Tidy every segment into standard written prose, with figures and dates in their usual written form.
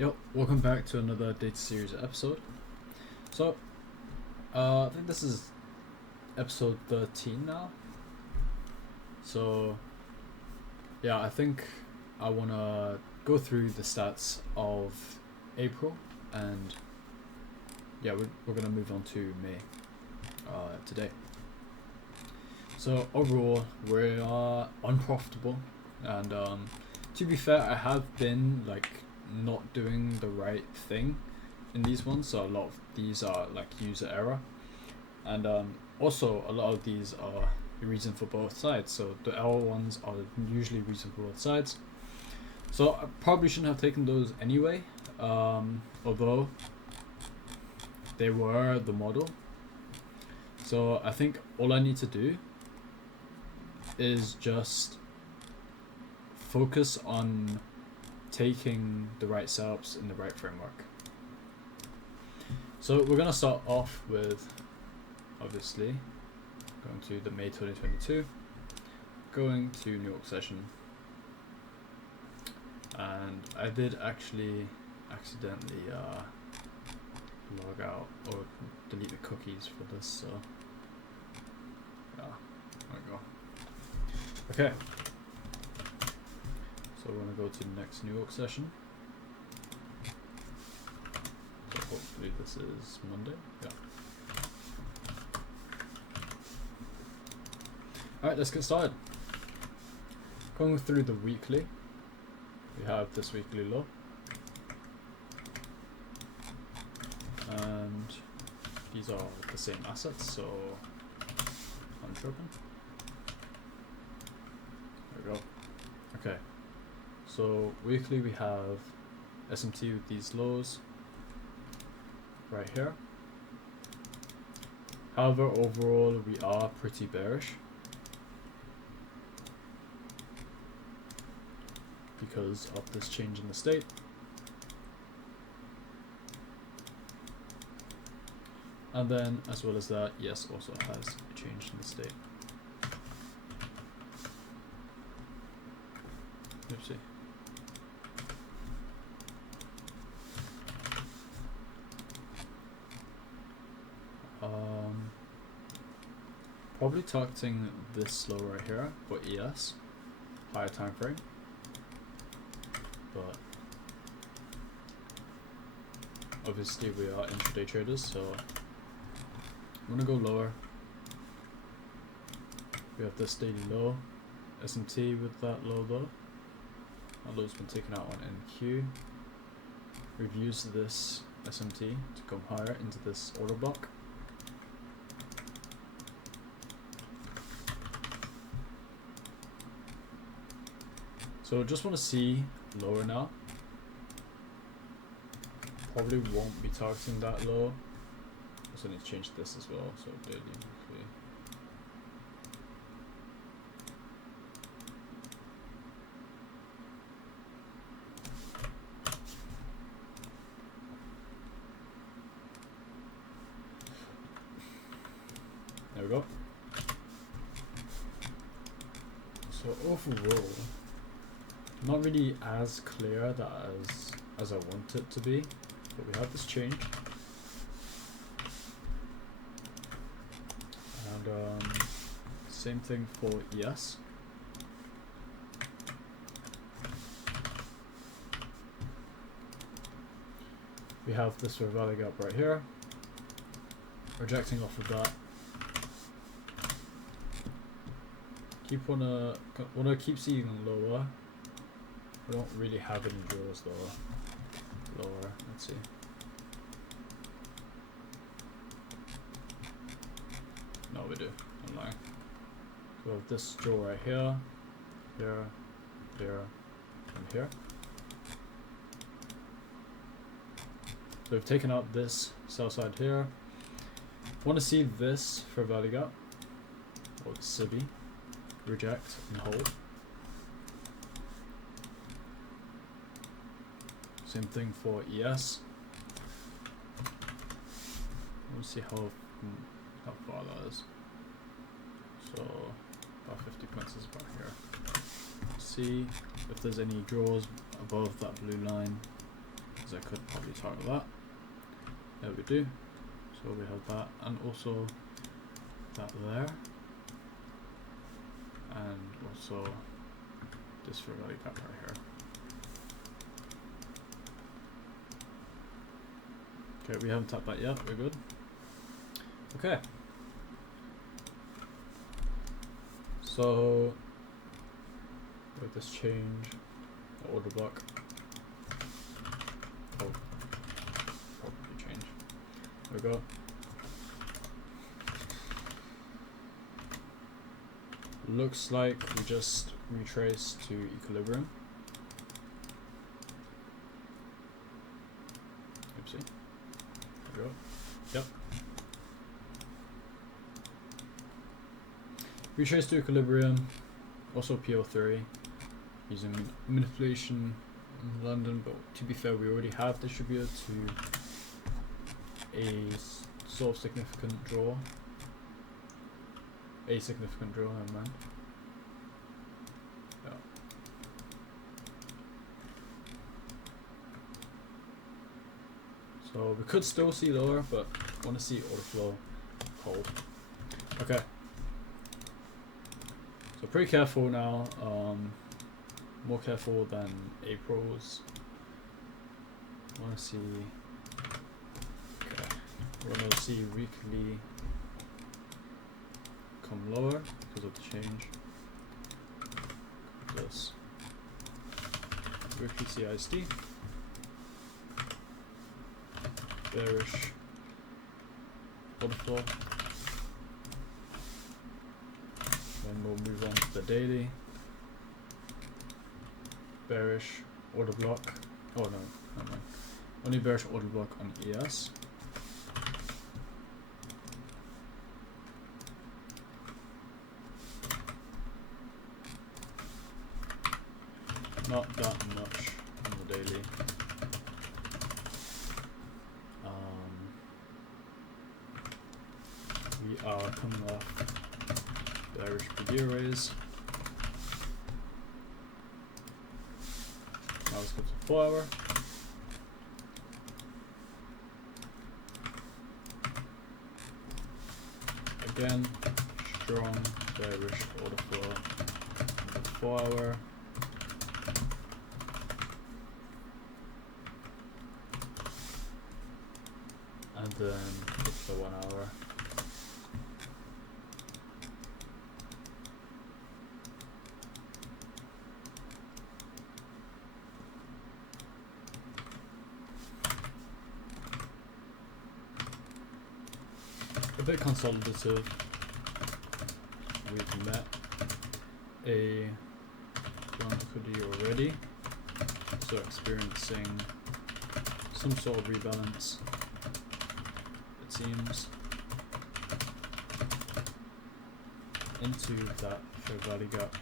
Yo, welcome back to another Data Series episode. So, I think this is episode 13 now. So, yeah, I think I want to go through the stats of April, and yeah, we're going to move on to May today. So, overall, we are unprofitable, and to be fair, I have been not doing the right thing in these ones, so a lot of these are like user error, and also a lot of these are the reason for both sides. So the error ones are usually reason for both sides, so I probably shouldn't have taken those anyway, although they were the model. So I think all I need to do is just focus on taking the right setups in the right framework. So we're gonna start off with, obviously, going to the May 2022, going to New York session, and I did actually accidentally log out or delete the cookies for this, so yeah, there we go. Okay. So we're going to go to the next New York session. So hopefully this is Monday. Yeah. Alright, let's get started. Going through the weekly, we have this weekly low. And these are the same assets, so unbroken. There we go. Okay. So weekly we have SMT with these lows right here. However, overall we are pretty bearish because of this change in the state. And then as well as that, yes, also has a change in the state. Oopsie. Probably targeting this low right here for ES, higher time frame, but obviously we are intraday traders, so I'm gonna go lower. We have this daily low, SMT with that low though. That low's been taken out on NQ. We've used this SMT to come higher into this order block. So just want to see lower now. Probably won't be targeting that low. Also need to change this as well. So daily, weekly. There we go. So overall, not really as clear that as I want it to be, but we have this change, and same thing for ES. We have this Rivali gap right here, rejecting off of that. Wanna keep seeing lower. We don't really have any draws though. Lower, let's see. No, we do. I'm lying. So we have this draw right here, here, here, and here. So we've taken out this sell side here. Want to see this for value gap, or the SIBI, reject and hold. Same thing for ES. Let's see how far that is. So about 50 points is about here. See if there's any draws above that blue line. because I could probably target that. There we do. So we have that, and also that there, and also this for value gap right here. Okay, we haven't tapped that yet. We're good. Okay. So let this change the order block. Oh, probably change. There we go. Looks like we just retrace to equilibrium. Oopsie. There we go. Yep. Retrace to equilibrium. Also PO3 using manipulation in London, but to be fair, we already have distributed to a sort of significant draw. A significant draw, never mind. Yeah. So we could still see lower, but I want to see order flow hold. Okay. So pretty careful now. More careful than April's. I want to see. Okay. We want to see weekly come lower because of the change. This weekly CISD, bearish order flow. Then we'll move on to the daily. Bearish order block. Oh no, never mind. Only bearish order block on ES. Not that much on the daily. We are coming off bearish PD arrays. Now let's go to 4 hour. Again, strong bearish order flow on the 4 hour. And then it's the 1 hour. A bit consolidative. We've met a strong liquidity already, so experiencing some sort of rebalance. Seems into that fair value gap.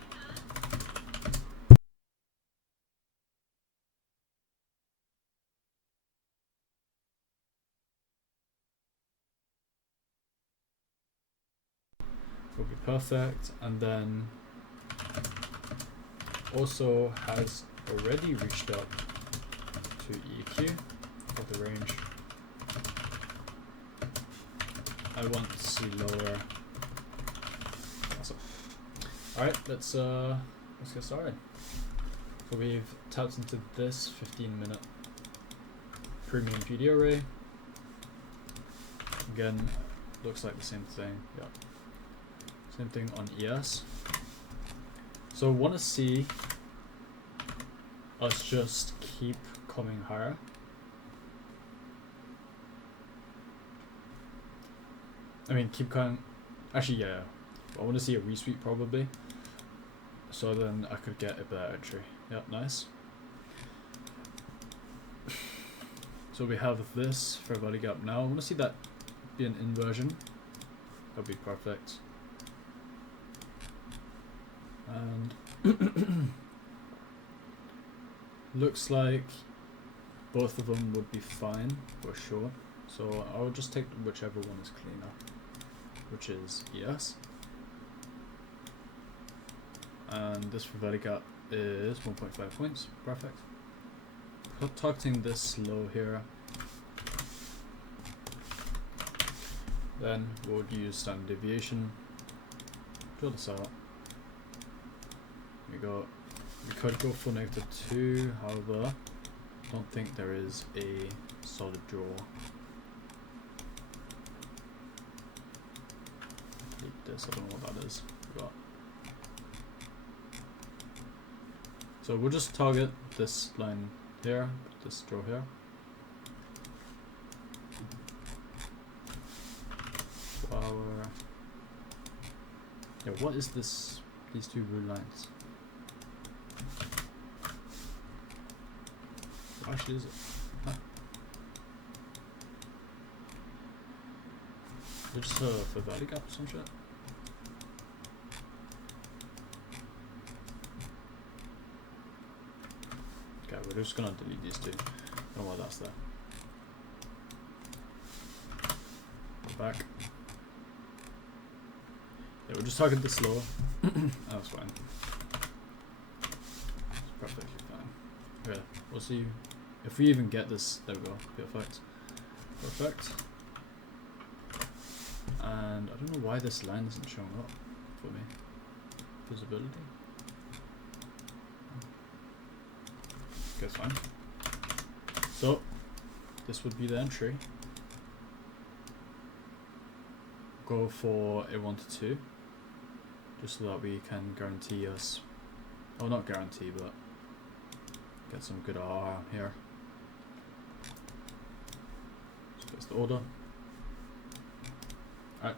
Will be perfect, and then also has already reached up to EQ of the range. I want to see lower. Awesome. Alright, let's get started. So we've tapped into this 15-minute premium PD array. Again, looks like the same thing. Yeah. Same thing on ES. So I want to see us just keep coming higher. I mean, keep coming. Actually, yeah. I want to see a resweep probably. So then I could get a better entry. Yep, nice. So we have this fair value gap now. I want to see that be an inversion. That'd be perfect. And looks like both of them would be fine for sure. So I'll just take whichever one is cleaner, which is ES. And this fair value gap is 1.5 points. Perfect. targeting this low here. Then we'll use standard deviation. Draw this out. We could go for -2, however, I don't think there is a solid draw. Delete this, I don't know what that is. But so we'll just target this line here, this draw here. Yeah, what is this? These two blue lines. What actually is it? Huh. Is it just for value gap or some shit? Okay, we're just gonna delete these two. I don't know why that's there. Go back. Yeah, we'll just target this lower. That's fine. It's perfectly fine. Okay, we'll see if we even get this. There we go. Perfect. Perfect. And I don't know why this line isn't showing up for me. Visibility. Okay, it's fine. So this would be the entry. Go for a 1 to 2. Just so that we can guarantee us, well, not guarantee, but get some good R here. So that's the order. Alright.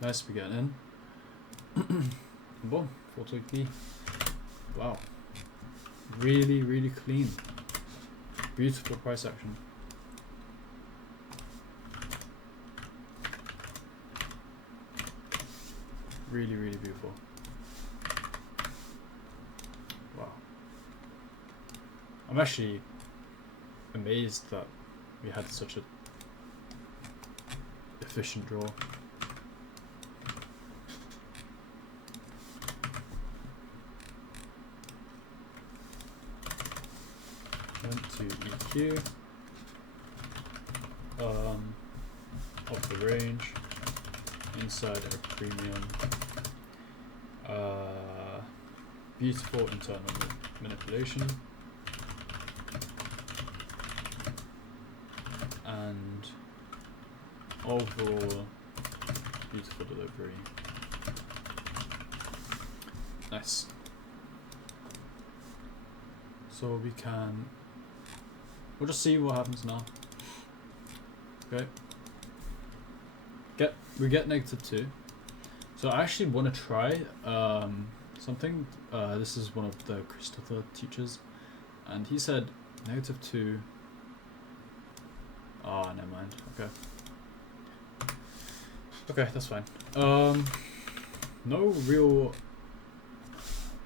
Nice, we get in. Boom, 420p. Wow. Really, really clean. Beautiful price action. Really, really beautiful. Wow. I'm actually amazed that we had such a efficient draw. Went to EQ. Off the range. Inside a premium. Beautiful internal manipulation. And overall beautiful delivery. Nice. So we'll just see what happens now. Okay. We get -2. So I actually want to try something. This is one of the Christopher teachers, and he said -2. Ah, never mind. Okay. Okay, that's fine. No real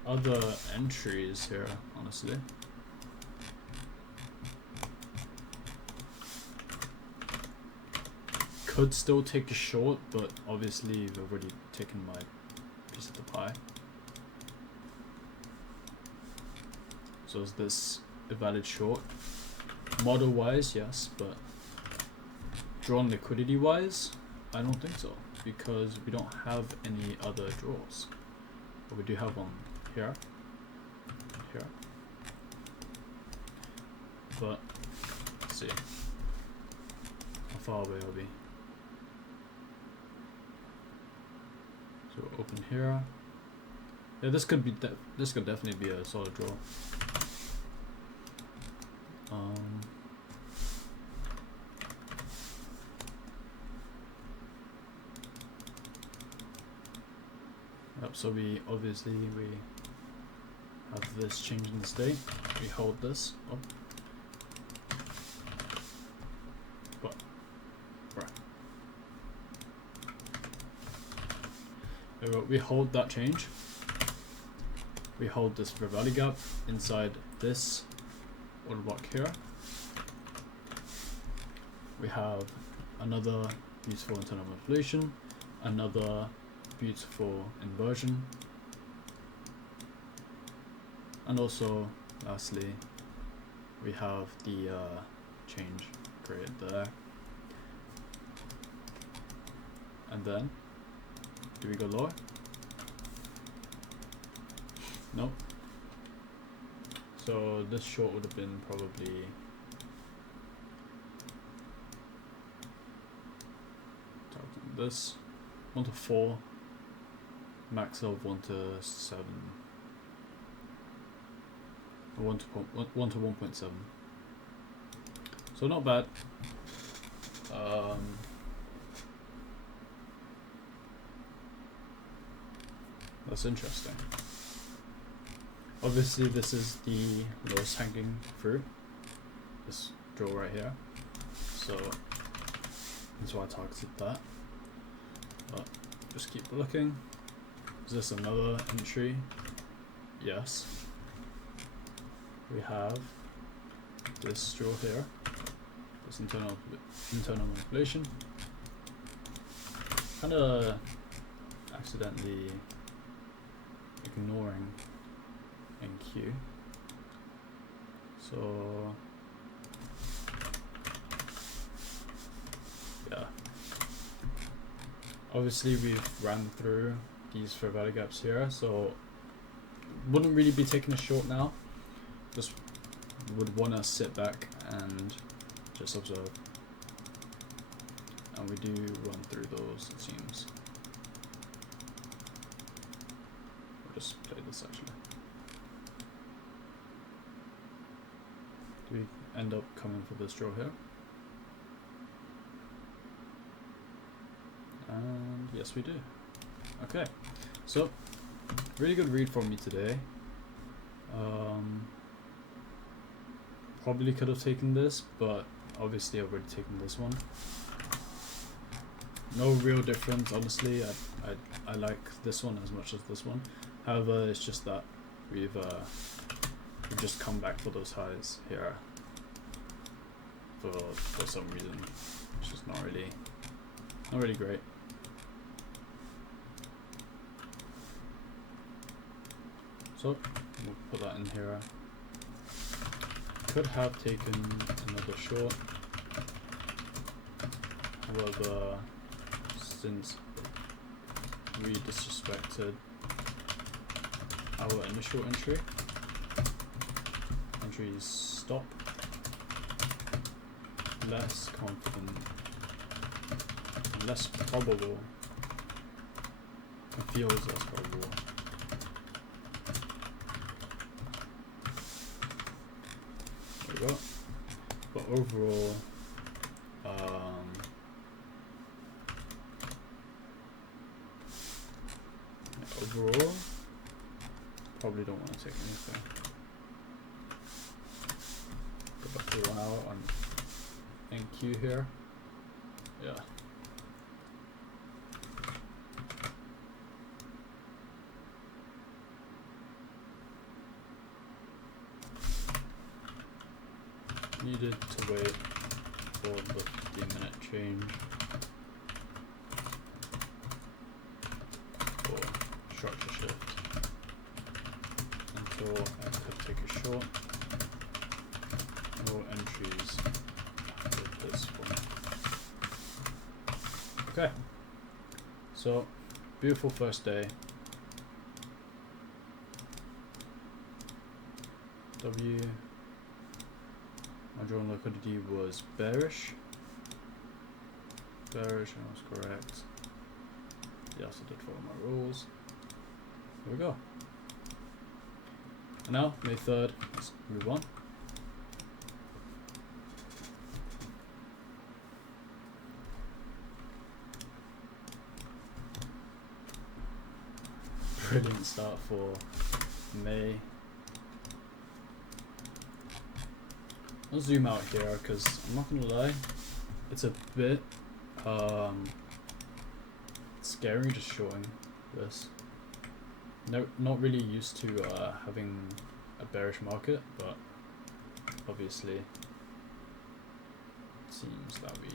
other entries here, honestly. Could still take a short, but obviously you've already taken my piece of the pie. So is this a valid short? Model wise, yes, but drawn liquidity wise, I don't think so, because we don't have any other draws. But we do have one here, here. But let's see how far away I'll be. So we'll open here. Yeah, this could definitely be a solid draw. Yep, so we have this change in the state. We hold this up. But right. We hold that change. We hold this fair value gap inside this order block here. We have another beautiful internal manipulation, another beautiful inversion, and also lastly we have the change created there. And then, do we go lower? Nope. So this short would have been probably this 1 to 4, max of 1 to 7, or 1 to 1.7. So not bad. That's interesting. Obviously this is the lowest hanging fruit, this draw right here, so that's why I targeted that. But just keep looking. Is this another entry? Yes. We have this draw here, this internal manipulation. Kinda accidentally ignoring NQ. So yeah. Obviously we've ran through these fair value gaps here, so wouldn't really be taking a short now. Just would want to sit back and just observe. And we do run through those, it seems. We'll just play this actually. Do we end up coming for this draw here? And yes we do. Okay, so really good read from me today. Probably could have taken this, but obviously I've already taken this one. No real difference, honestly. I like this one as much as this one. However, it's just that we've just come back for those highs here for some reason. It's just not really great. So we'll put that in here. Could have taken another short. However, since we disrespected our initial entries stop, less confident, less probable, it feels less probable. There we go. But overall, probably don't want to take anything. Go back to 1 hour on NQ here. Yeah. Needed to wait for the 15-minute change for structure shift until I could take a short. No entries with this one. Okay, so beautiful first day. My drawn liquidity was bearish. Bearish, I was correct. Yes, I did follow my rules. Here we go. And now, May 3rd, let's move on. Brilliant start for May. I'll zoom out here because I'm not gonna lie, it's a bit scary just showing this. No, not really used to having a bearish market, but obviously it seems that we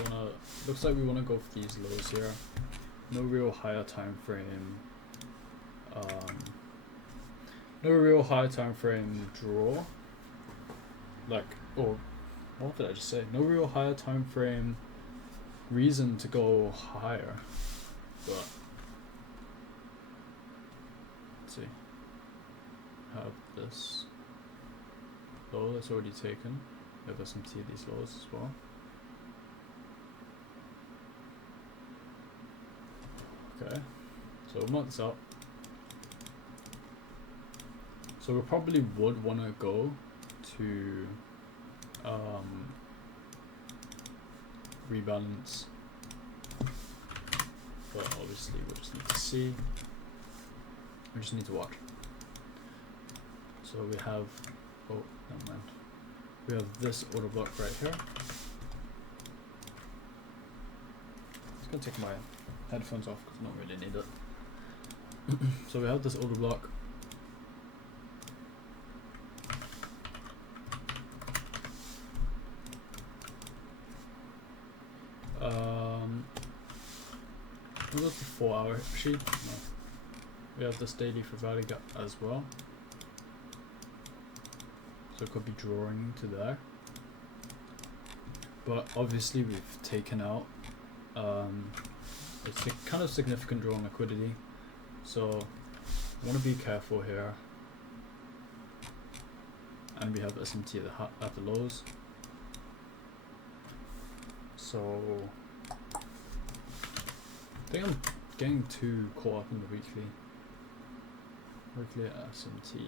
wanna looks like we wanna go for these lows here. No real higher time frame no real high time frame draw. Like, or what did I just say? No real higher time frame reason to go higher. But let's see. Have this low that's already taken. We have some T of these lows as well. Okay, so we'll mark this out. So we probably would want to go to rebalance, but obviously we just need to see. We just need to watch. So we have, oh, never mind. We have this order block right here. Just gonna take my headphones off because I don't really need it. So we have this order block. We'll go to 4 hour sheet. No. We have this daily for value gap as well. So it could be drawing to there. But obviously we've taken out it's a kind of significant draw on liquidity. So I want to be careful here. And we have SMT at the lows. So I think I'm getting too caught up in the weekly. Weekly SMT.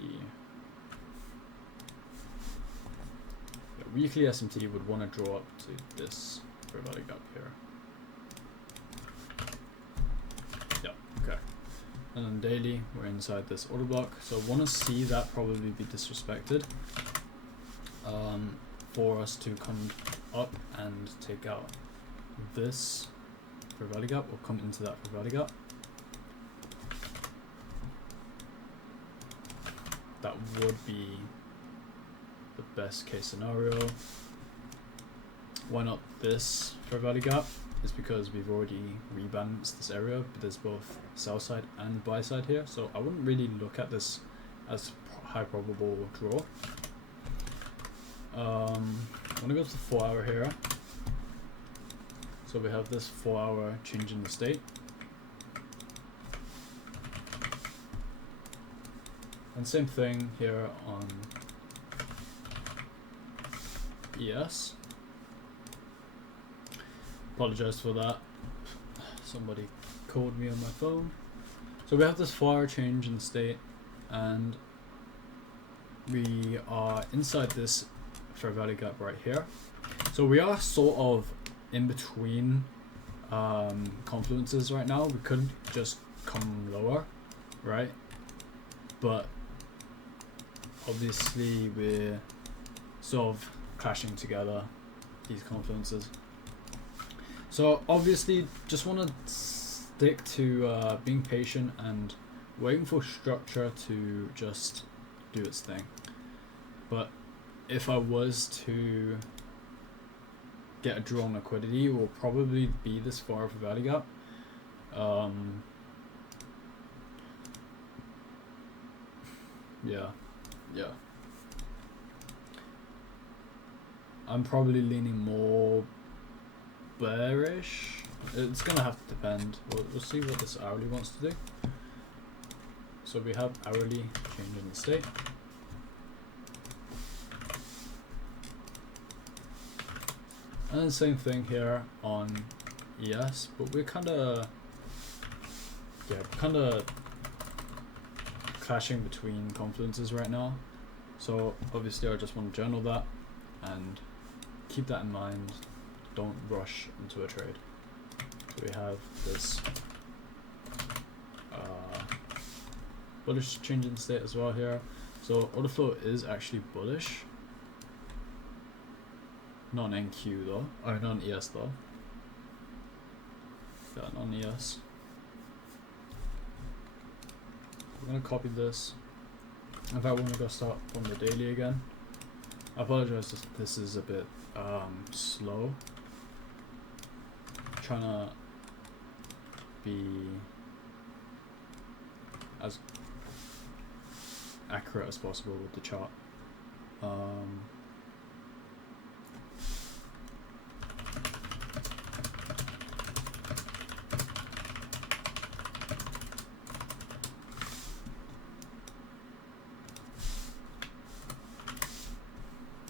Yeah, weekly SMT would want to draw up to this fair value gap here. Yeah, okay. And then daily, we're inside this order block. So I want to see that probably be disrespected for us to come up and take out this fair value gap, or come into that fair value gap. That would be the best case scenario. Why not this fair value gap? Is because we've already rebalanced this area, but there's both sell side and buy side here, so I wouldn't really look at this as high probable draw. I'm gonna go to the 4 hour here. So we have this 4 hour change in the state. And same thing here on ES. Apologize for that. Somebody called me on my phone. So we have this 4 hour change in state, and we are inside this fair value gap right here. So we are sort of in between confluences right now. We could just come lower, right? But obviously we're sort of clashing together, these confluences. So obviously just want to stick to being patient and waiting for structure to just do its thing. But if I was to get a draw on liquidity, it will probably be this far of a value gap. Yeah. I'm probably leaning more bearish. It's gonna have to depend. We'll see what this hourly wants to do. So we have hourly change in the state. And the same thing here on ES, but we're kind of clashing between confluences right now. So obviously I just want to journal that and keep that in mind. Don't rush into a trade. So we have this bullish change in state as well here. So order flow is actually bullish. Not on NQ though, or not on ES though. Yeah, not on ES. I'm gonna copy this. In fact, we're gonna go start on the daily again. I apologize if this is a bit slow. I'm trying to be as accurate as possible with the chart.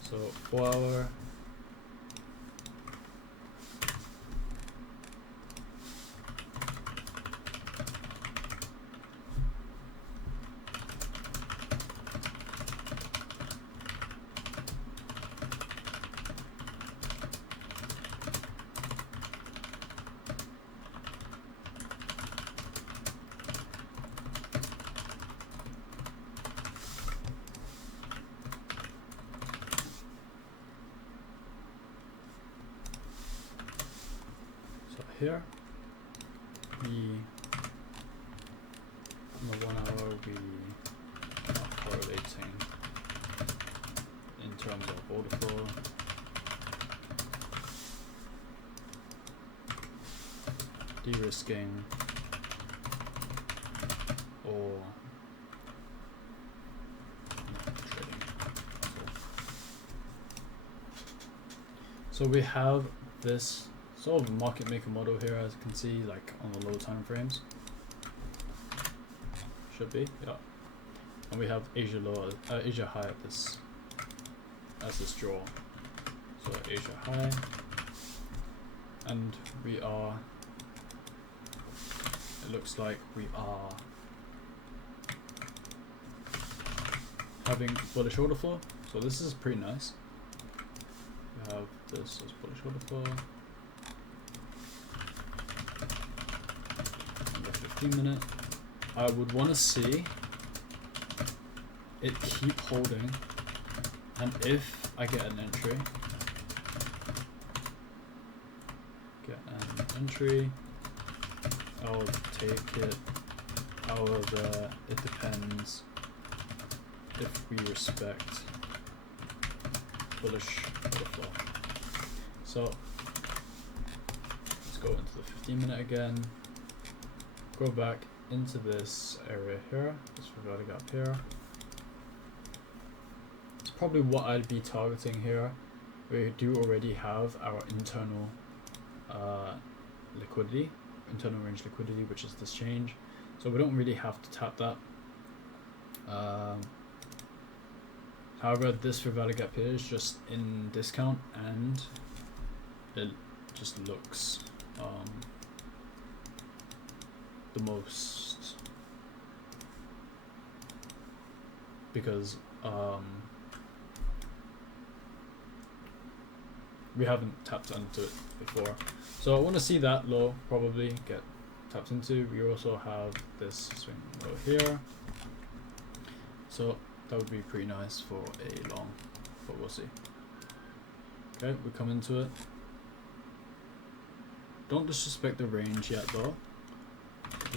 So 4 hour. Here, on the 1 hour we are correlating in terms of order flow, de-risking, or trading. So we have this sort of market maker model here, as you can see, like on the low time frames. Should be, yeah. And we have Asia low, Asia high at this as this draw. So Asia high, and we are. It looks like we are having bullish order flow. So this is pretty nice. We have this as bullish order flow. 15-minute. I would want to see it keep holding, and if I get an entry, I'll take it. However, it depends if we respect bullish order flow. So let's go into the 15-minute again. Go back into this area here, this reverted gap here. It's probably what I'd be targeting here. We do already have our internal liquidity, internal range liquidity, which is this change. So we don't really have to tap that. However, this reverted gap here is just in discount, and it just looks the most, because we haven't tapped into it before. So I want to see that low probably get tapped into. We also have this swing low here, so that would be pretty nice for a long, but we'll see. Okay, we come into it. Don't disrespect the range yet though.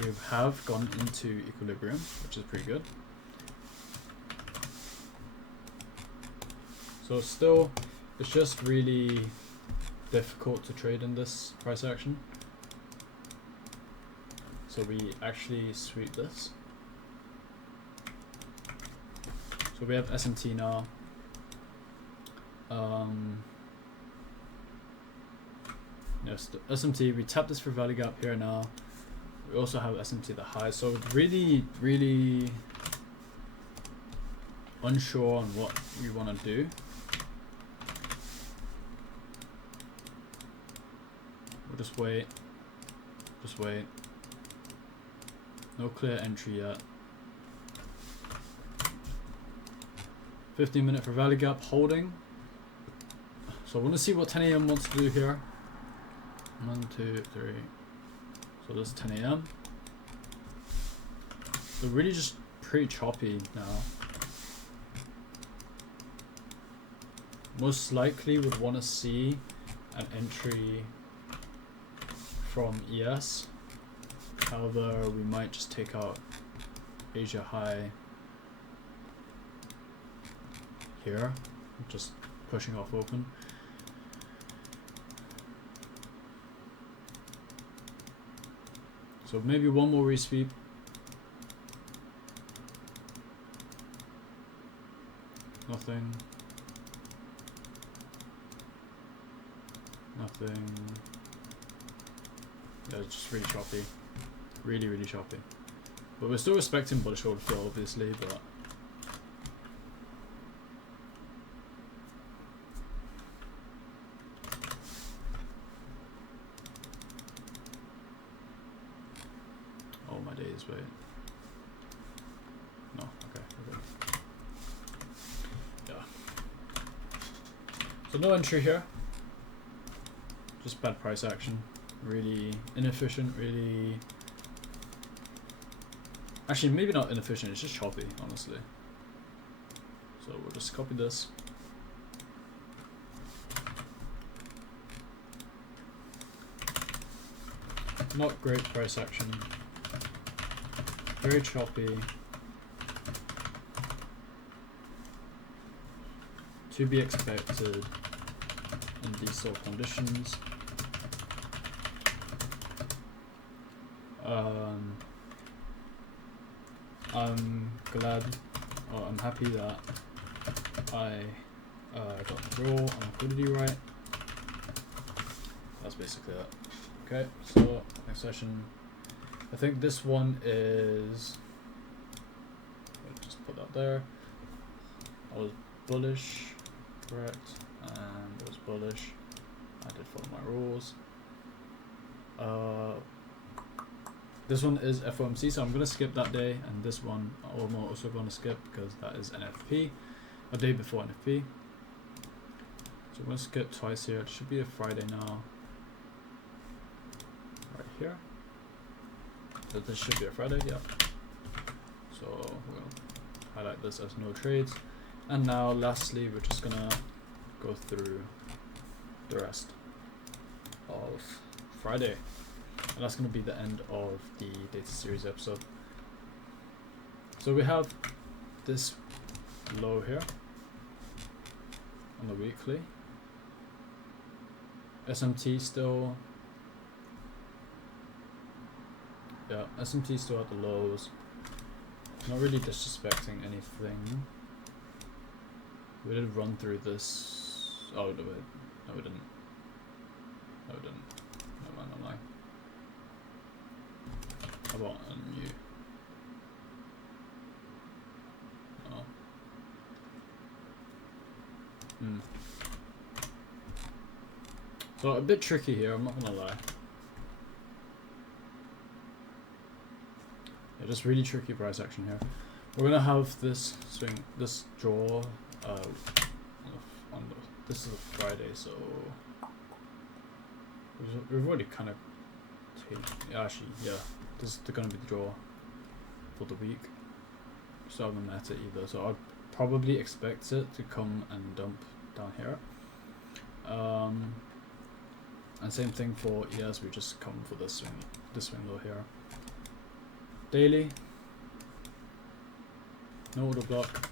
We have gone into equilibrium, which is pretty good. So still, it's just really difficult to trade in this price action. So we actually sweep this. So we have SMT now. Yes, the SMT, we tap this for value gap here now. We also have SMT the high, so really, really unsure on what we want to do. We'll just wait. Just wait. No clear entry yet. 15-minute for value gap holding. So I want to see what 10 AM wants to do here. 1, 2, 3. So this is 10 AM. So really just pretty choppy now. Most likely would want to see an entry from ES. However, we might just take out Asia high here, just pushing off open. So maybe one more resweep. Nothing. Nothing. Yeah, it's just really choppy. Really, really choppy. But we're still respecting bullish order flow, obviously, but oh my days, wait. No, okay. Yeah. So no entry here. Just bad price action. Really inefficient, really... Actually, maybe not inefficient, it's just choppy, honestly. So we'll just copy this. Not great price action. Very choppy. To be expected in these sort of conditions. I'm glad, or I'm happy that I got the draw and liquidity right. That's basically it. Okay, so next session. I think this one is. I'll just put that there. I was bullish, correct, and I was bullish. I did follow my rules. This one is FOMC, so I'm going to skip that day, and this one I'm also going to skip because that is NFP, a day before NFP. So I'm going to skip twice here. It should be a Friday now. Right here. So this should be a Friday, yeah. So we're going to highlight this as no trades. And now lastly, we're just going to go through the rest of Friday. And that's going to be the end of the data series episode. So we have this low here on the weekly. SMT still, yeah, SMT still at the lows. Not really disrespecting anything. We did run through this. Oh, no, wait. No, we didn't. No, we didn't. No, man, I'm lying. How about a new? Oh. So a bit tricky here, I'm not gonna lie. Yeah, just really tricky price action here. We're gonna have this swing, this draw. This is a Friday, so we've already kind of taken. Actually, yeah. This is gonna be the draw for the week. So I haven't met it either. So I'd probably expect it to come and dump down here. And same thing for ES. We just come for this swing low here. Daily. No order block.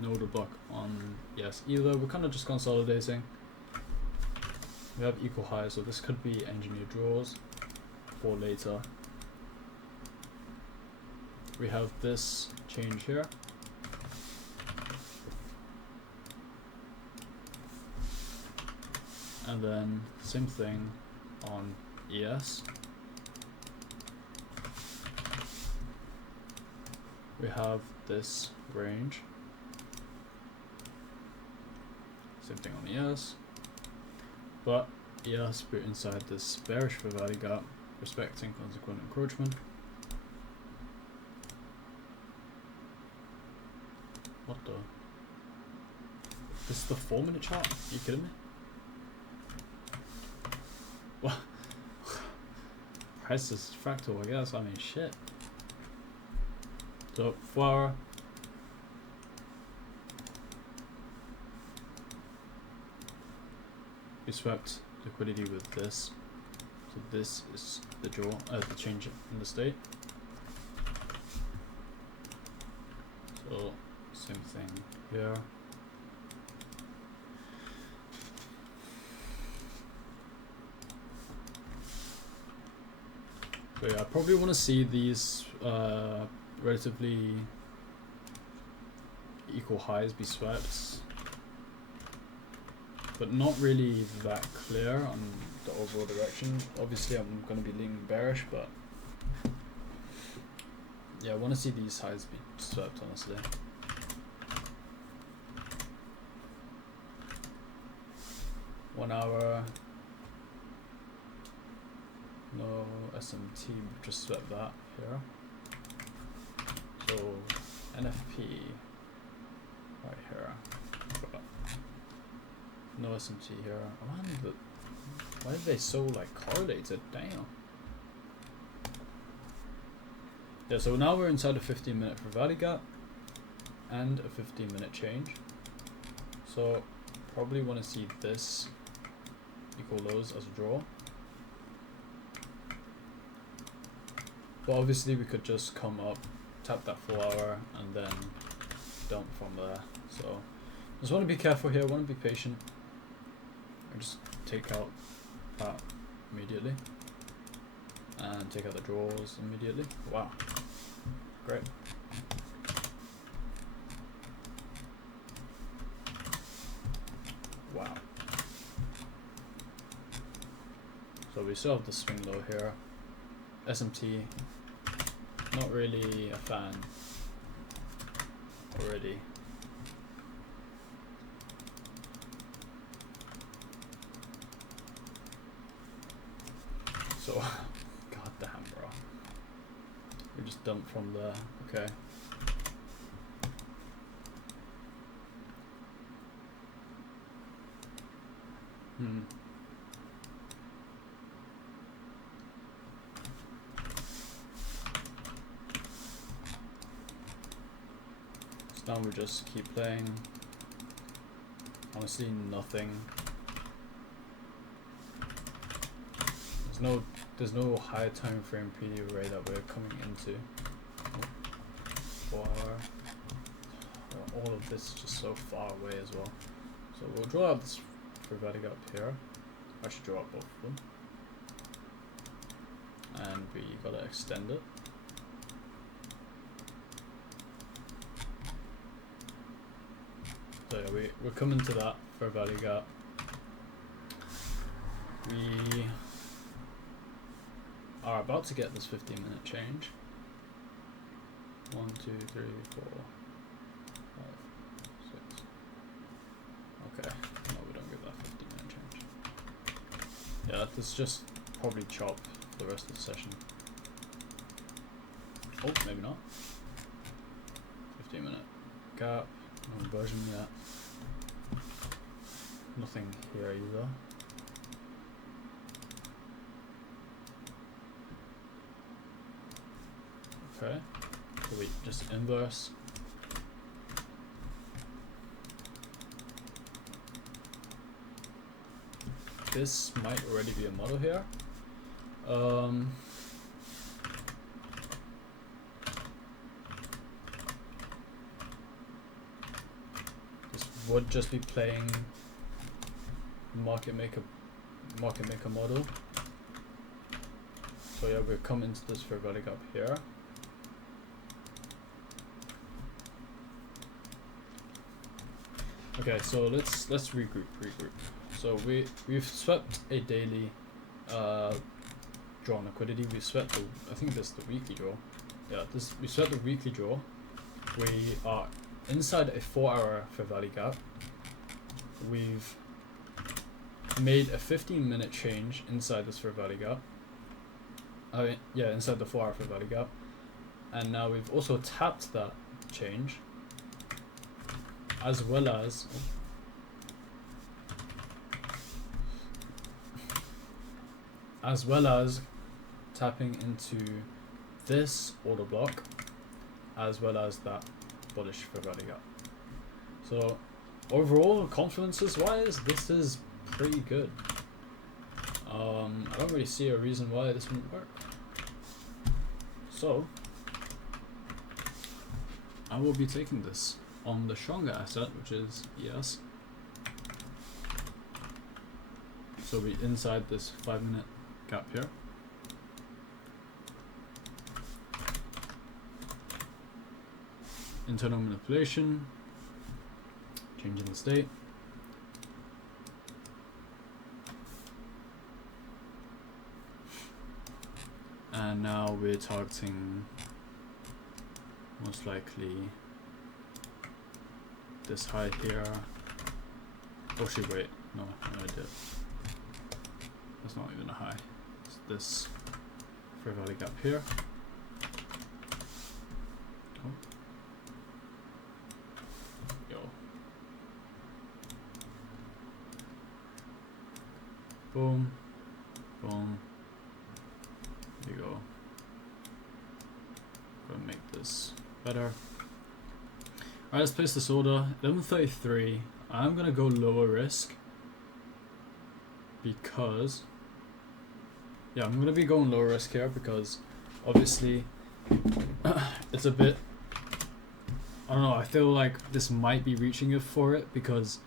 No order block on ES either. We're kind of just consolidating. We have equal highs, so this could be engineered draws for later. We have this change here. And then same thing on ES. We have this range. Same thing on ES. But ES, we're inside this bearish fair value gap, respecting consequent encroachment. What the? This is the 4-minute chart? Are you kidding me? What? Price is fractal, I guess. I mean, shit. So, 4 hour. We swept liquidity with this. So this is the draw, the change in the state. So same thing here. So yeah, I probably want to see these relatively equal highs be swept, but not really that clear on the overall direction. Obviously I'm going to be leaning bearish, but yeah, I want to see these highs be swept, honestly. One hour, no SMT, just swept that here. So NFP right here, no SMT here. Oh, man, but why are they so like correlated? Damn. Yeah, so now we're inside a 15-minute for value gap and a 15-minute change. So probably want to see this equal lows as a draw. But obviously we could just come up, tap that 4 hour, and then dump from there. So just want to be careful here, want to be patient. I just take out that immediately. And take out the draws immediately. Wow. Great. Wow. So we still have the swing low here. SMT, not really a fan already. So, goddamn, bro. We just dumped from there. Okay. So now we just keep playing. Honestly, nothing. There's no high time frame PD array that we're coming into. 4 hour. All of this is just so far away as well. So we'll draw out this Vertigo up here. I should draw out both of them. And we gotta extend it. So yeah, we're coming to that for value gap. We are about to get this 15-minute change. 1, 2, 3, 4, 5, 6. Okay, no, we don't give that 15-minute change. Yeah, this just probably chop the rest of the session. Oh, maybe not. 15-minute gap, no inversion yet. Nothing here either. Okay, so we just inverse. This might already be a model here. This would just be playing market maker model. So yeah, we're coming to this Vertigo up here. Okay, so let's regroup. So we've swept a daily draw on liquidity. We swept I think this is the weekly draw. Yeah, we swept the weekly draw. We are inside a 4-hour fair value gap. We've made a 15-minute change inside this fair value gap. Inside the 4-hour fair value gap. And now we've also tapped that change, as well as tapping into this order block, as well as that bullish fair value gap. So overall, confidences wise, this is pretty good. I don't really see a reason why this wouldn't work. So I will be taking this on the stronger asset, which is ES. So we inside this 5-minute gap here. Internal manipulation, changing the state. And now we're targeting most likely this high here. Oh shoot, wait, no, I did. That's not even a high. It's this fair value gap here. Oh. Yo. Boom. Boom. There you go. Gonna make this better. Alright, let's place this order. 1133. I'm gonna go lower risk because I'm gonna be going lower risk here because obviously it's a bit, I don't know, I feel like this might be reaching it for it because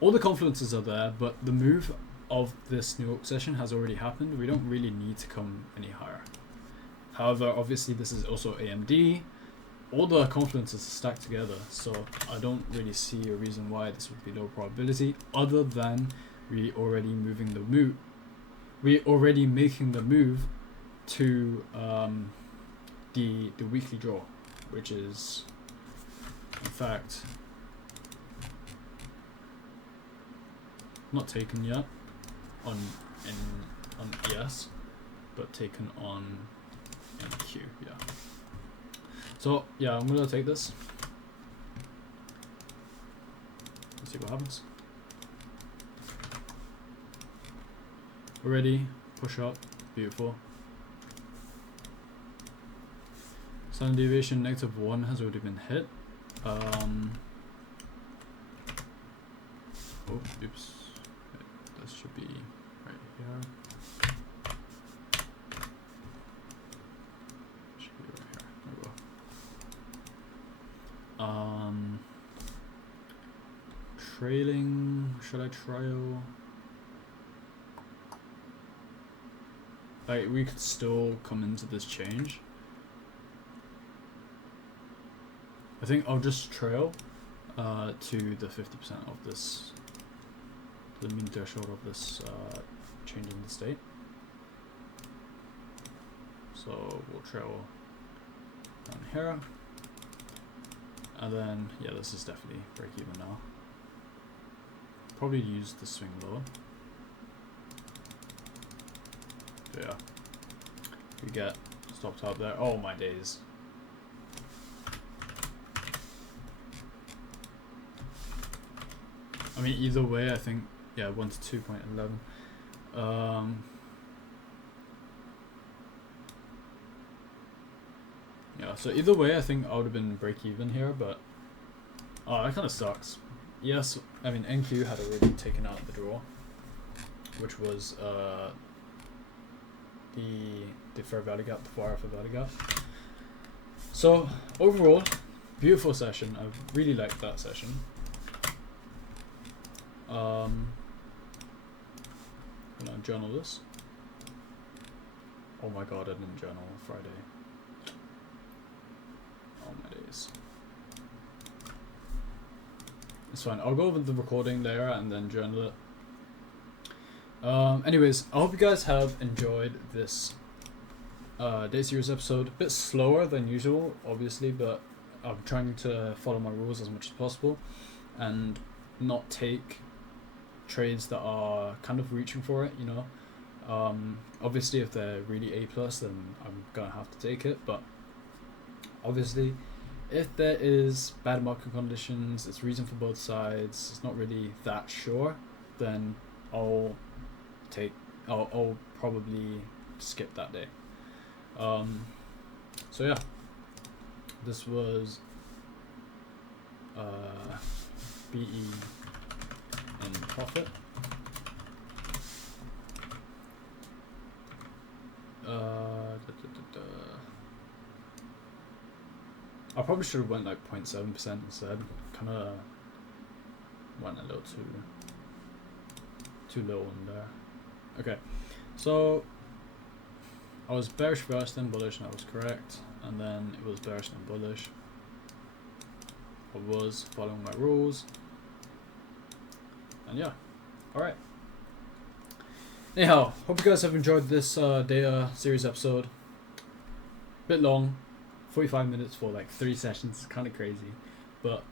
all the confluences are there, but the move of this New York session has already happened. We don't really need to come any higher. However, obviously this is also AMD. All the confluences are stacked together, so I don't really see a reason why this would be low probability other than we already moving the move. We're already making the move to the weekly draw, which is in fact not taken yet on ES, but taken on NQ. Yeah. So yeah, I'm gonna take this. Let's see what happens. We're ready. Push up. Beautiful. Standard deviation -1 has already been hit. Oh, oops. That should be right here. Should be right here. There we go. Trailing. Should I trail? Like, we could still come into this change. I think I'll just trail to the 50% of this, the mean threshold of this changing the state. So we'll trail down here. And then, yeah, this is definitely break even now. Probably use the swing lower. Yeah, we get stopped out there. Oh my days. I mean, either way, I think, yeah, 1 to 2.11. Yeah, so either way, I think I would have been break even here, but that kind of sucks. Yes, I mean, NQ had already taken out the draw, which was the fair value gap, the fair value gap. So overall, beautiful session. I really liked that session. Gonna journal this. Oh my god, I didn't journal on Friday. Oh my days. It's fine. I'll go over the recording there and then journal it. Anyways, I hope you guys have enjoyed this day series episode. A bit slower than usual, obviously, but I'm trying to follow my rules as much as possible and not take trades that are kind of reaching for it, you know. Obviously, if they're really A+, then I'm gonna have to take it, but obviously, if there is bad market conditions, it's reason for both sides, it's not really that sure, then I'll probably skip that day. So yeah, this was BE in profit. I probably should have went like 0.7% instead. Kind of went a little too low in there. Okay, so I was bearish first, then bullish, and I was correct. And then it was bearish, then bullish. I was following my rules. And yeah, alright. Anyhow, hope you guys have enjoyed this data series episode. Bit long, 45 minutes for like 3 sessions, kind of crazy, but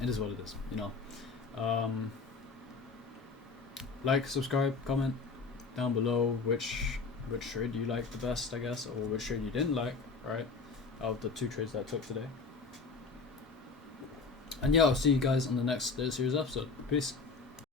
it is what it is, you know. Like, subscribe, comment down below which trade you liked the best, I guess, or which trade you didn't like, right? Out of the 2 trades that I took today. And yeah, I'll see you guys on the next data series episode. Peace.